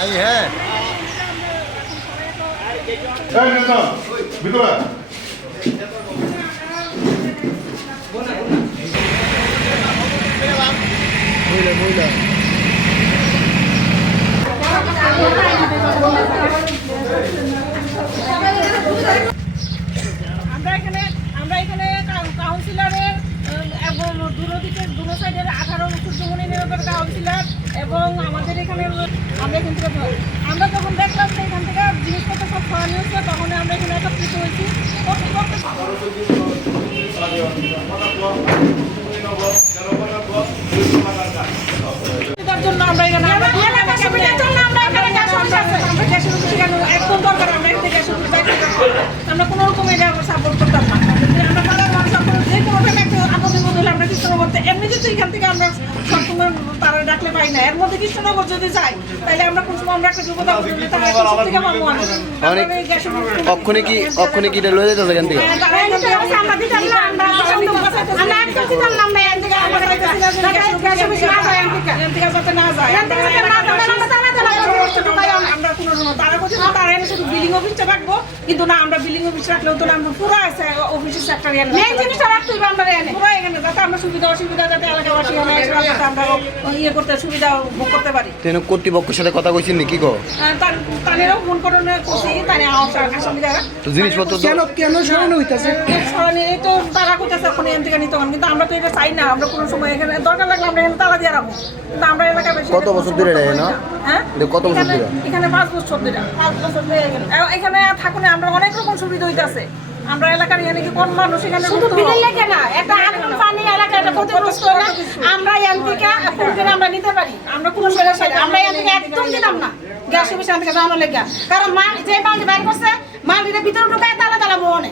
आई है কাউন্সিলরের এবং দূর সাইডের 18 সূর্যমণি নিয়োগের কাউন্সিলর এবং আমাদের এখানে আমরা কিন্তু আমরা যখন দেখলাম যে এখান থেকে জিনিসপত্র সব খাওয়ানো হচ্ছে তখন আমরা এখানে একত্রিত হয়েছি। জন্য আমরা এখানে একদম দরকার আমরা এখানে গ্যাস আমরা কোনো রকম এটা সাপোর্ট করতাম না। আমরা পাড়ার মানুষ যে কোনোভাবে একটা আপত্তি বদলে আমরা কৃষ্ণনগর এমনি যদি এখান থেকে আমরা সবসময় তারা ডাকলে পাই না, এর মধ্যে কৃষ্ণনগর যদি যাই তাহলে আমরা কোন সময় আমরা একটা যোগ্যতা থেকে পাবো অক্ষণে কি লয়ে যেতে এখান থেকে কিন্তু না আমরা বিলিং অফিস রাখলেও তো আমরা পুরো আছে অফিসের সেক্টর মেইন জিনিসটা রাখতে হবে আমরা পুরো এখানে যাতে আমরা সুবিধা অসুবিধা যাতে এলাকাবাসী আমরা ইয়ে করতে সুবিধা ভোগ করতে পারি। কর্তৃপক্ষের সাথে কথা কইছেন নাকি গো? তানেরও ফোন করনে করছি, তানে আসামিরা তো জিনিসপত্র কেন সরানো হইতাছে? সরানি এই তো তারা কইতাছে এখন এখান থেকে নিতে হবে, কিন্তু আমরা তো এটা চাই না। আমরা কোনো সময় এখানে দরকার লাগলে আমরা এখানে তালা দিয়ে রাখবো, কিন্তু আমরা এলাকা বেশি কত বছর ধরে রাখে না? হ্যাঁ কত বছর ধরে? এখানে 5 বছর ধরে 5 বছর ধরে এখানে থাকুন আমরা অনেক রকম সুবিধা হইতাছে। আমরা এলাকার এখানে কি কোন মানুষ এখানে শুধু বিলের লাগে না, একটা আগুন পানি এলাকা এটা ক্ষতিগ্রস্ত হলে আমরা এখান থেকে ফুলকে আমরা নিতে পারি। আমরা কোনো সমস্যা নেই, আমরা এখান থেকে একদম দিতাম না গ্যাস অফিস থেকে জানানো লেগে, কারণ মাল যে মাল বাইর করছে মাল ভিতরে ঢুকায় তালা তালা বনে